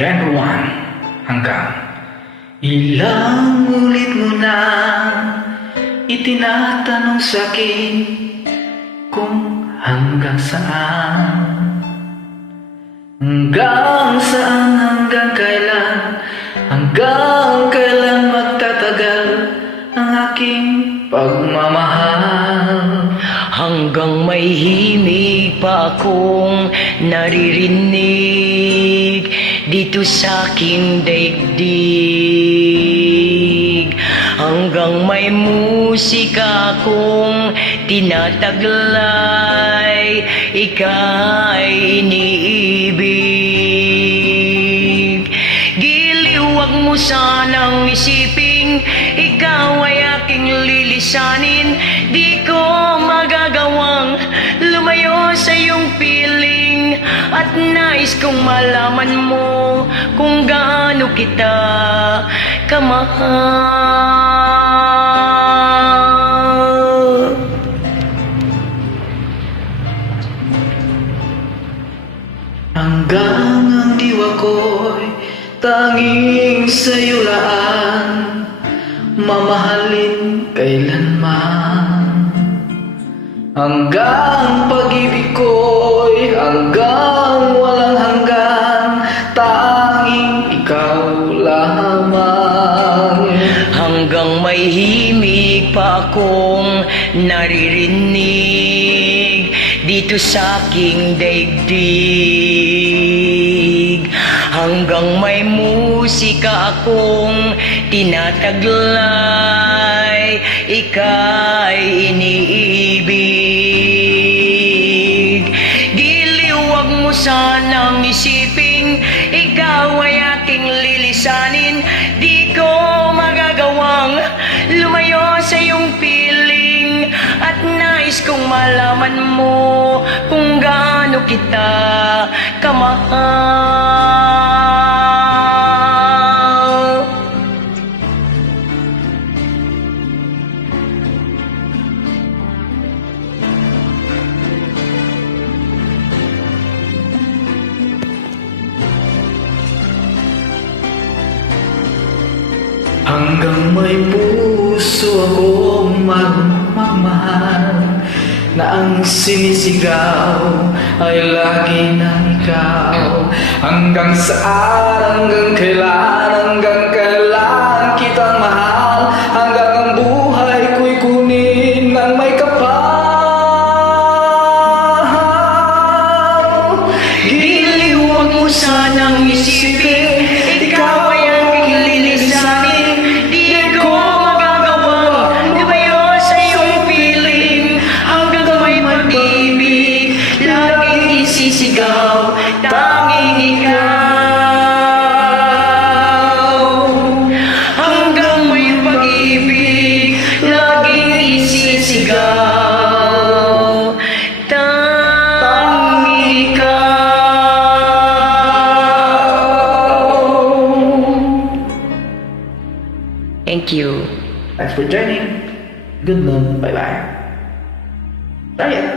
Everyone, hanggang ilang ulit mo na itinatanong sa'kin kung hanggang saan. Hanggang saan, hanggang kailan magtatagal ang aking pagmamahal. Hanggang may himig pa akong naririnig dito sa aking daigdig. Hanggang may musika akong tinataglay, ika'y iniibig. Giliw, wag mo sanang isiping ikaw ay aking lilisanin. Di ko magagawang lumayo sa iyong piling, at nais kong malaman mo kung gaano kita kamahal. Hanggang ang diwa ko'y tanging sa'yo laan, mamahalin kailanman. Hanggang pag-ibig ko'y hanggang walang hanggan, tanging ikaw lamang. Hanggang may himig pa akong naririnig dito sa aking daigdig. Hanggang may musika akong tinataglay, ika'y iniibig. Giliw, wag mo sanang isiping ikaw ay aking lilisanin. Di ko magagawang lumayo sa iyong piling, at nais kong malaman mo kung gaano kita kamahal. Hanggang may puso akong magmamahal, na ang sinisigaw ay lagi na ikaw. Hanggang saan, hanggang kailan kitang mahal, hanggang ang buhay ko'y kunin ng may kapal. Giliw, wag mo sanang isipin ikaw ay aking lilisanin. Di ko magagawang lumayo sa iyong piling, hanggang may pag-ibig laging isisigaw, tanging ikaw. Hanggang may pag-ibig laging isisigaw, tanging ikaw. Thank you. Thanks for joining. Good night. Bye-bye. Try it.